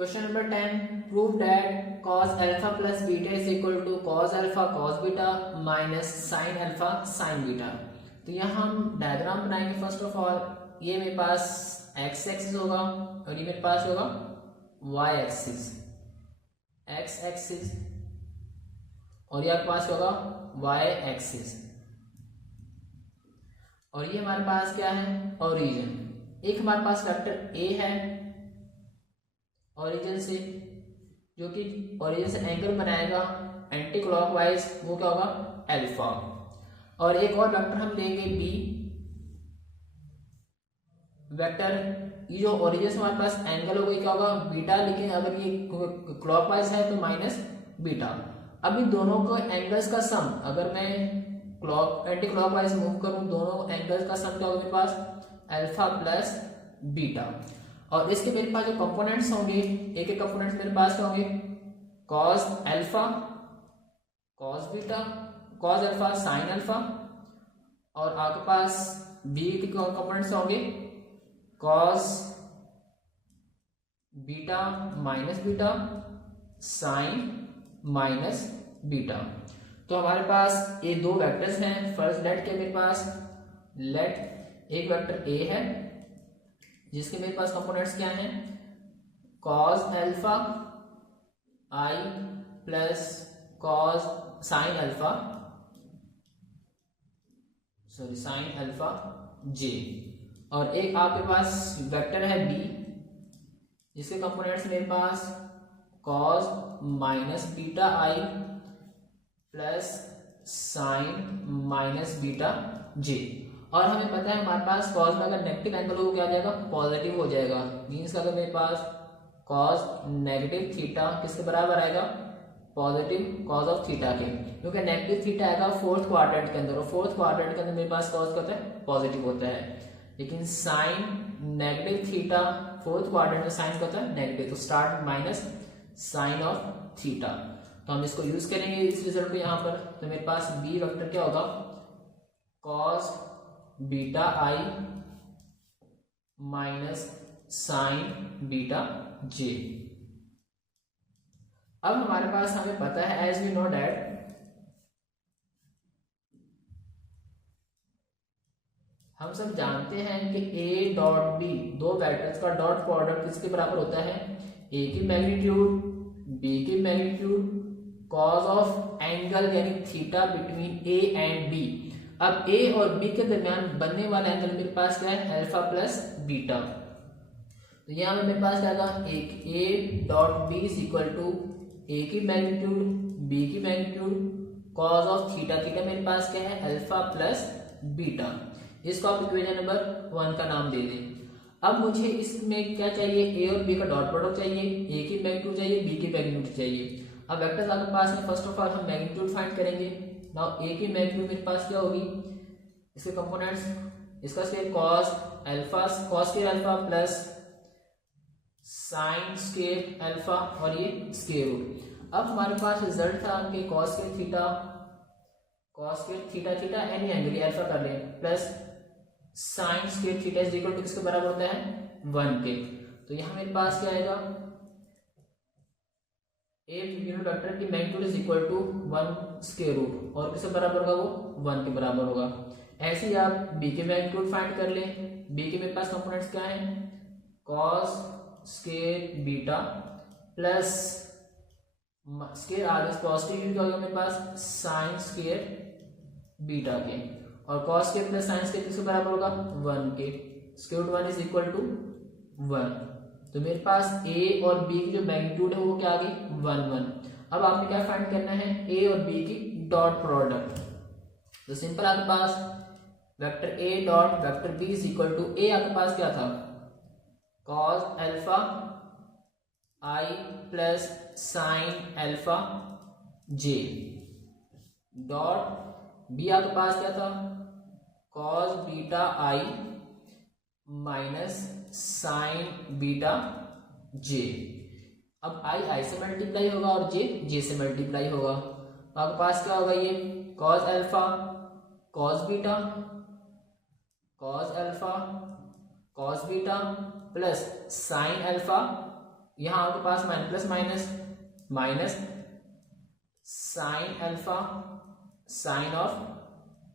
Question number 10, prove that cos alpha plus beta is equal to cos alpha cos beta minus sin alpha sin beta. तो यहाँ हम diagram बनाएंगे। First of all ये मेरे पास x axis होगा और ये मेरे पास होगा y एक्सिस, x एक्सिस, और ये आपके पास होगा y एक्सिस, और ये हमारे पास क्या है, ओरिजिन। एक हमारे पास वेक्टर a है ओरिजिन से, जो कि ओरिजिन से एंगल बनाएगा एंटी क्लॉकवाइज, वो क्या होगा, अल्फा। और एक और वेक्टर हम लेंगे b वेक्टर, ये जो ओरिजिन से हमारे पास एंगल होगा ये क्या होगा, बीटा, लेकिन अगर ये क्लॉकवाइज है तो माइनस बीटा। अब इन दोनों को एंगल्स का सम, अगर मैं एंटी क्लॉकवाइज मूव करूं, दोनों एंगल्स का सम क्या होगा मेरे पास, अल्फा प्लस बीटा। और इसके मेरे पास जो कंपोनेंट्स होंगे, एक एक कंपोनेंट्स मेरे पास क्या होंगे, cos alpha cos beta cos alpha sine alpha, और आपके पास बी के कंपोनेंट्स होंगे cos beta minus beta sine minus beta. तो हमारे पास ये दो वेक्टर्स हैं। फर्स्ट लेट के मेरे पास लेट एक वेक्टर ए है जिसके मेरे पास कंपोनेंट्स क्या हैं, cos alpha i plus cos sine alpha sine alpha j. और एक आपके पास वेक्टर है बी जिसके कंपोनेंट्स मेरे पास cos minus beta i plus sine minus beta j. और हमें पता है हमारे पास कॉस में अगर नेगेटिव एंगल हो क्या आ जाएगा, पॉजिटिव हो जाएगा। मीन्स अगर मेरे पास कॉस नेगेटिव थीटा किसके बराबर आएगा, पॉजिटिव कॉस ऑफ थीटा के, क्योंकि नेगेटिव थीटा आएगा फोर्थ क्वाड्रेंट के अंदर, और फोर्थ क्वाड्रेंट के अंदर मेरे पास कॉस क्या होता है, पॉजिटिव होता है। लेकिन sine negative theta fourth quadrant में साइन क्या होता है, नेगेटिव, तो start minus sine of theta. तो हम इसको यूज करेंगे इस रिजल्ट को यहाँ पर। तो मेरे पास बी वेक्टर क्या होगा, cos beta i minus sine beta j. अब हमारे पास हमें पता है, एज वी नो डैट हम सब जानते हैं कि a डॉट बी, दो वेक्टर्स का डॉट प्रोडक्ट किसके बराबर होता है, a की मैग्नीट्यूड b की मैग्नीट्यूड कॉस ऑफ एंगल यानी theta between a and b। अब a और b के दरमियान बनने वाला एंगल मेरे पास क्या है, अल्फा प्लस बीटा। तो यहाँ पे मेरे पास क्या होगा, एक a dot b is equal to a की मैग्नीट्यूड b की magnitude cos of theta, theta मेरे पास क्या है, अल्फा प्लस बीटा। इसको आप इक्वेशन नंबर 1 का नाम दे दें। अब मुझे इसमें क्या चाहिए, a और b का डॉट प्रोडक्ट चाहिए, a की मैग्नीट्यूड चाहिए, b की मैग्नीट्यूड चाहिए। अब वेक्टर्स आपके पास में फर्स्ट ऑफ ऑल हम मैग्नीट्यूड फाइंड करेंगे। नाउ a की मैग्नीट्यूड मेरे पास क्या होगी, इसके कंपोनेंट्स, इसका square cos alpha cos square alpha plus sine square alpha, और ये स्क्वायर रूट। अब हमारे पास रिजल्ट था उनके cos square theta theta any angle alpha कर लें plus sine square theta is equal to किसके बराबर होता है, 1 के। तो यहाँ मेरे पास क्या आएगा, एक यूनिट वेक्टर की magnitude is equal to 1 square root, और किसके बराबर होगा, वो 1 के बराबर होगा। ऐसे ही आप b की मैग्नीट्यूड फाइंड कर लें। b के मेरे पास कंपोनेंट्स क्या हैं, cos square beta plus square आगे पॉजिटिव क्या होगा मेरे पास, साइन स्क्वायर बीटा के, और cos square plus sine square किसके बराबर होगा, 1 के। Square root 1 is equal to 1। तो मेरे पास a और b की जो मैग्नीट्यूड है वो क्या आ गई, 1 1। अब आपने क्या फाइंड करना है, a और b की डॉट प्रोडक्ट। तो सिंपल आपके पास vector a dot vector b is equal to, a आपके पास क्या था, cos alpha i plus sine alpha j, dot b आपके पास क्या था, cos beta i minus sine beta j. अब आई से मल्टीप्लाई होगा और जे से मल्टीप्लाई होगा। तो आपके पास क्या होगा, ये cos alpha cos beta cos alpha cos beta plus sine alpha, यहाँ आपके पास plus minus minus sine alpha sine of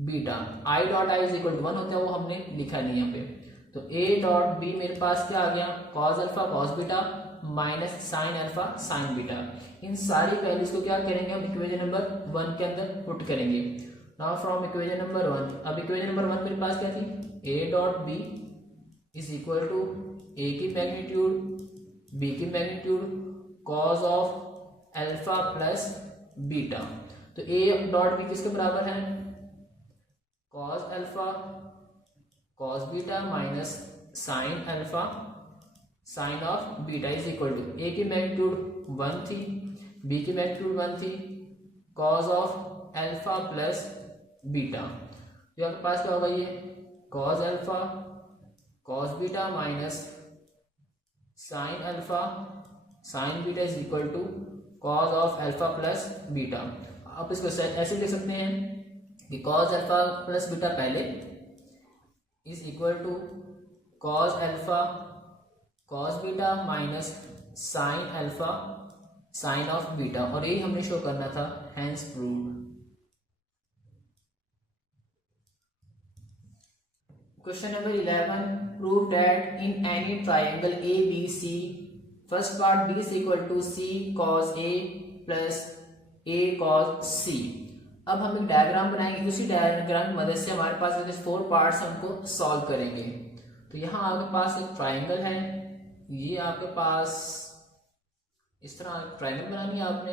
beta, I dot I is equal to 1 होता है, वो हमने लिखा नहीं यहाँ पे। तो ए डॉट बी मेरे पास क्या आ गया, cos alpha cos beta minus sine alpha sine beta. इन सारी वैल्यूज को क्या करेंगे हम इक्वेशन नंबर 1 के अंदर पुट करेंगे। नाउ फ्रॉम इक्वेशन नंबर 1, अब इक्वेशन नंबर 1 मेरे पास क्या थी, A dot B is equal to A की मैग्नीट्यूड बी की magnitude cos of alpha plus beta. तो ए डॉट बी किसके बराबर है, cos alpha cos beta minus sine alpha sine of beta is equal to A की magnitude 1 थी, B की magnitude 1 थी, cos of alpha plus beta. तो आपके पास क्या होगा, ये cos alpha cos beta minus sine alpha sine beta is equal to cos of alpha plus beta. आप इसको ऐसे लिख सकते हैं कि कॉस अल्फा प्लस बीटा पहले is equal to cos alpha cos beta minus sine alpha sine of beta, और यही हमने शो करना था, hence proved. Question number 11, prove that in any triangle A B C first part B is equal to C cos A plus A cos C. अब हम एक diagram बनाएंगे, उसी डायग्राम की मदद से हमारे पास 4 पार्ट्स हमको सॉल्व करेंगे। तो यहाँ आपके पास एक ट्राइंगल है, ये आपके पास इस तरह ट्राइंगल बनानी है आपने,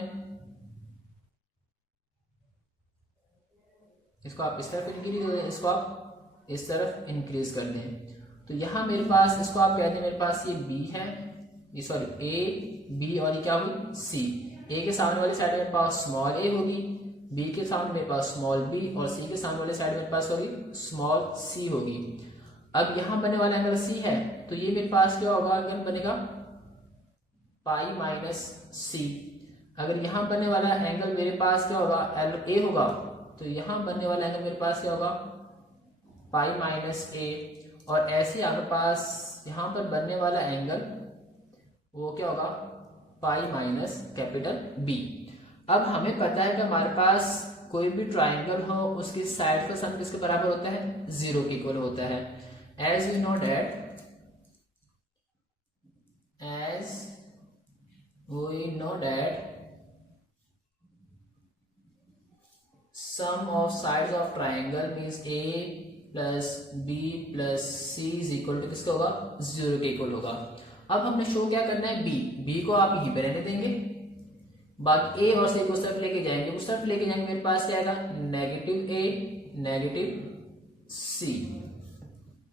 इसको आप इस तरफ इंक्रीज, इसको आप इस तरफ इंक्रीज कर दें। तो यहाँ मेरे पास इसको आप कहते हैं, मेरे पास ये बी है, ये सॉरी ए बी, और ये क्या हुई सी। ए के सामने वाली साइड मेरे पास स्मॉल ए होगी, बी के सामने मेरे पास स्मॉल बी, और सी के सामने वाले साइड मेरे पास सॉरी स्मॉल सी होगी। अब यहाँ बनने वाला एंगल सी है, तो ये मेरे पास क्या होगा, एंगल बनेगा पाई माइनस सी। अगर यहाँ बनने वाला एंगल मेरे पास क्या होगा, एल ए होगा, तो यहाँ बनने वाला एंगल मेरे पास क्या होगा, पाई माइनस ए। और ऐसे आपके पास यहाँ पर बनने वाला एंगल वो क्या होगा, पाई माइनस कैपिटल बी। अब हमें पता है कि हमारे पास कोई भी ट्राइंगल हो उसकी साइड का सम किसके बराबर होता है, 0 के इक्वल होता है। As we know that sum of sides of triangle means a plus b plus c is equal to किसका होगा, 0 के इक्वल होगा। अब हमने शो क्या करना है, b को आप यहीं पे रहने देंगे, बाकी a और c को उस तरफ लेके जाएंगे, उस तरफ लेके जाएंगे मेरे पास क्या आएगा, नेगेटिव a नेगेटिव c।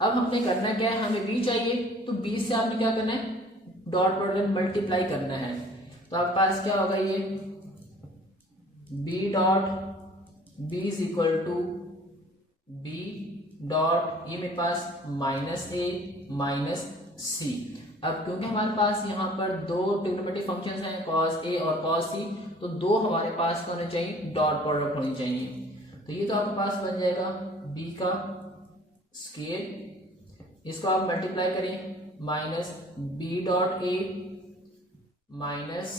अब हमने करना क्या है, हमें b चाहिए, तो b से आपने क्या करना है, डॉट प्रोडक्ट मल्टीप्लाई करना है। तो आपके पास क्या होगा, ये b dot b is equal to b dot, ये मेरे पास माइनस a माइनस c। अब क्योंकि हमारे पास यहाँ पर 2 ट्रिग्नोमेट्रिक फंक्शंस हैं, cos a और cos c, तो 2 हमारे पास होने चाहिए, डॉट प्रोडक्ट होनी चाहिए। तो ये तो आपके पास बन जाएगा b का स्केल, इसको आप मल्टीप्लाई करें, minus b dot a minus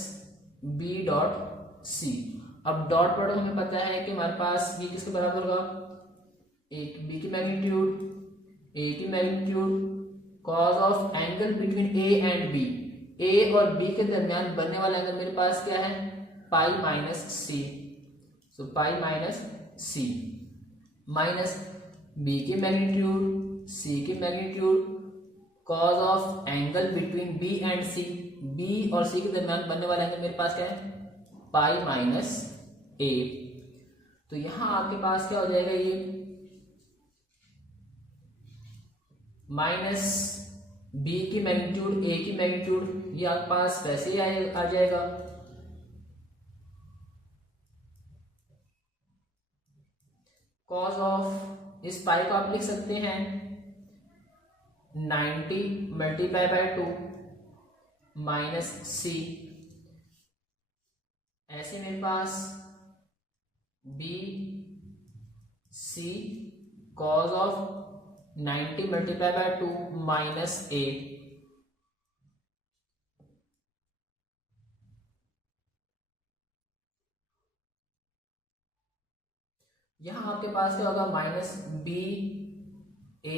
b dot c. अब डॉट प्रोडक्ट हमें पता है कि हमारे पास ये किसके बराबर होगा, एक बी की मैग्नीट्यूड ए की magnitude cos of angle between A and B, A और बी के दरमियान बनने वाला एंगल मेरे पास क्या है, pi minus C. So pi minus C minus B की मैग्नीट्यूड सी की magnitude cos of angle between B and C, B और सी के दरमियान बनने वाला एंगल मेरे पास क्या है, पाई माइनस ए। तो यहां आपके पास क्या हो जाएगा, ये माइनस बी की मैग्नीट्यूड ए की मैग्नीट्यूड, ये आपके पास वैसे ही आ जाएगा। कॉज ऑफ इस पाई को आप लिख सकते हैं 90 मल्टीप्लाई बाय 2 माइनस सी। ऐसे मेरे पास B C cos of 90 multiply by 2 minus A. यहाँ आपके पास क्या होगा माइनस बी ए।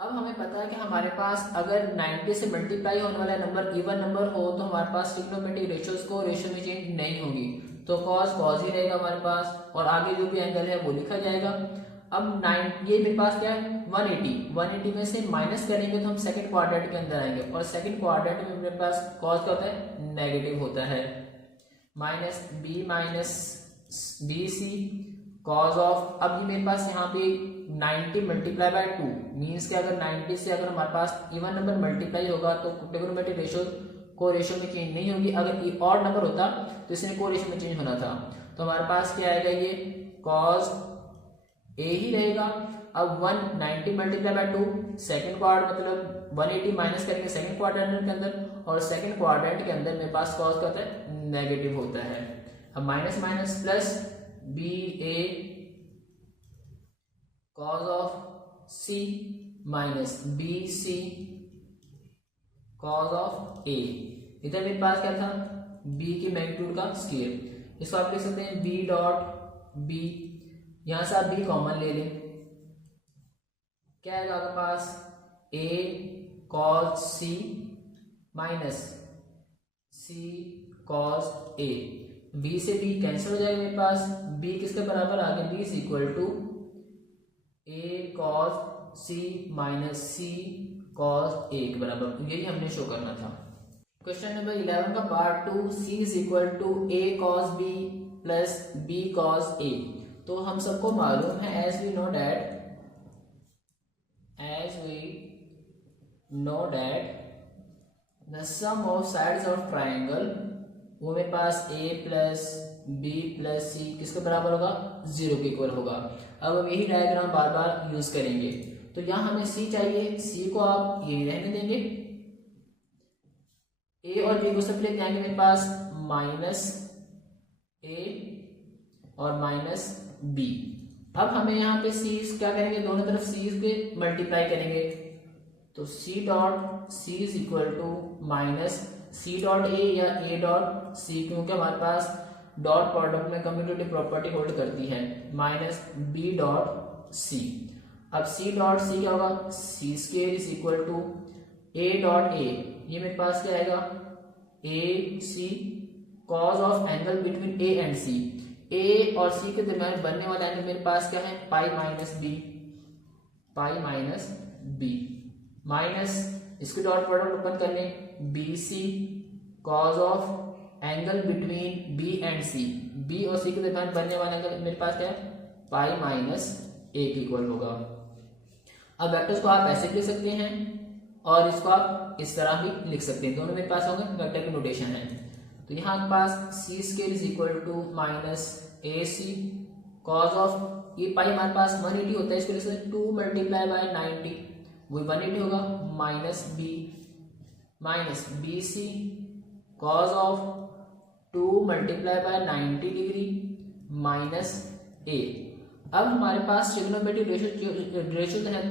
अब हमें पता है कि हमारे पास अगर 90 से मल्टीप्लाई होने वाला नंबर इवन नंबर हो तो हमारे पास ट्रिग्नोमेट्रिक रेशियोज को रेशियो में चेंज नहीं होगी, तो कॉस कॉस ही रहेगा हमारे पास, और आगे जो भी एंगल है वो लिखा जाएगा। अब 9 ये मेरे पास क्या है 180 में से माइनस करेंगे तो हम सेकंड क्वाड्रेंट के अंदर आएंगे, और सेकंड क्वाड्रेंट में मेरे पास कॉस क्या होता है नेगेटिव होता है। Minus B C cos of, अब ये मेरे पास यहाँ पे 90 मल्टीप्लाई बाय 2 मीन्स कि अगर 90 से अगर हमारे पास इवन नंबर मल्टीप्लाई होगा तो ट्रिग्नोमेट्रिक रेशियो को रेशियो में चेंज नहीं होगी, अगर ऑड नंबर होता तो इसमें को रेशियो में चेंज होना था। तो हमारे पास क्या आएगा ये कॉज ए ही रहेगा। अब 190 मल्टीप्लाई बाय 2 सेकंड क्वाड्रेंट मतलब 180 माइनस करेंगे सेकंड क्वाड्रेंट के अंदर, और सेकंड क्वाड्रेंट के अंदर मेरे पास कॉस क्या होता है नेगेटिव होता है। अब minus minus plus B A cos of C minus B C cos of A. इधर मेरे पास क्या था b की मैग्नीट्यूड का स्क्वायर, इसको आप लिख सकते हैं b डॉट b, यहां से आप b कॉमन ले लें, क्या आएगा आपके पास a cos c minus c cos a, b से b कैंसिल हो जाएगा मेरे पास, b किसके बराबर आ गया b is equal to a cos c minus c cos a के बराबर, यही हमने शो करना था। क्वेश्चन नंबर 11 का part 2 c is equal to a cos b plus b cos a। तो हम सबको मालूम है as we know that the sum of sides of triangle वो मेरे पास a plus b plus c किसके बराबर होगा 0 के इक्वल होगा। अब हम यही डायग्राम बार बार यूज करेंगे। तो यहाँ हमें c चाहिए, c को आप ये रहने देंगे, a और b को सेपरेट जाएंगे मेरे पास माइनस a और माइनस b। अब हमें यहाँ पे c क्या करेंगे दोनों तरफ c पे मल्टीप्लाई करेंगे, तो c dot c is equal to minus c dot a या a डॉट c, क्योंकि हमारे पास डॉट प्रोडक्ट में कम्यूटेटिव प्रॉपर्टी होल्ड करती है, माइनस b डॉट c। अब c डॉट c क्या होगा c square is equal to a dot a, ये मेरे पास क्या आएगा a c cos of angle between a and c, a और c के दरमियान बनने वाला एंगल मेरे पास क्या है पाई माइनस b माइनस इसके डॉट प्रोडक्ट ओपन कर लें b C cos of angle between b and c, b और c के दरमियान बनने वाला एंगल मेरे पास क्या है पाई माइनस a के इक्वल होगा। अब वेक्टर्स को आप ऐसे लिख सकते हैं और इसको आप इस तरह भी लिख सकते हैं, दोनों मेरे पास होंगे वेक्टर की नोटेशन है। तो यहाँ के पास C square is equal to minus A C cos of, ये पाई हमारे पास 180 होता है, इसको लिख सकते हैं 2 मल्टीप्लाई बाय 90 वो 180 होगा, minus B C cos of 2 multiply by 90 degree minus A. अब हमारे पास ट्रिग्नोमेट्रिक रेशियो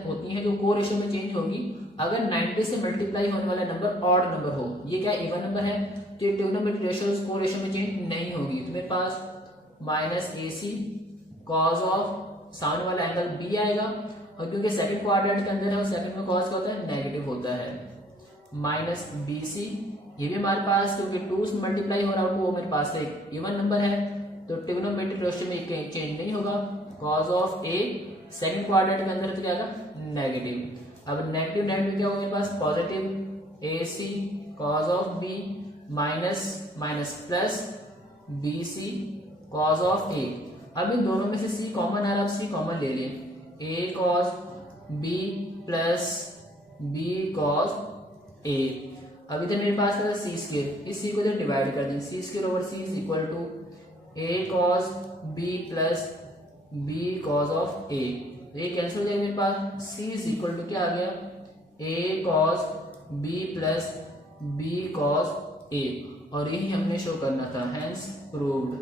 होती है जो को रेशियो में चेंज होगी अगर 90 से मल्टीप्लाई होने वाला नंबर ऑड नंबर हो, ये क्या इवन नंबर है तो ट्रिग्नोमेट्रिक रेशियो को रेशियो में चेंज नहीं होगी। तो मेरे पास minus A C cos of सामने वाला एंगल बी आएगा, और क्योंकि सेकंड क्वाड्रेंट के अंदर है और सेकंड में कॉस क्या होता है नेगेटिव होता है, माइनस बी सी, ये भी हमारे पास क्योंकि 2 से मल्टीप्लाई हो रहा है वो मेरे पास एक इवन नंबर है तो ट्रिग्नोमेट्रिक रेशियो में चेंज नहीं होगा, cause of A second quadrant के अंदर तो क्या आएगा नेगेटिव। अब नेगेटिव क्या होगा मेरे पास positive A C cos of B minus plus B C cos of A. अब इन दोनों में से सी कॉमन आ रहा है, अब सी कॉमन ले लिए, A cos B plus B cos A. अब इधर मेरे पास है सी स्क्वायर, इस सी को इधर डिवाइड कर दें, C square over C is equal to A cos B plus B cos of A. तो ये कैंसिल हो जाएगा मेरे पास, सी इज इक्वल टू क्या आ गया A cos B plus B cos A, और यही हमने शो करना था, हैंस प्रूव्ड।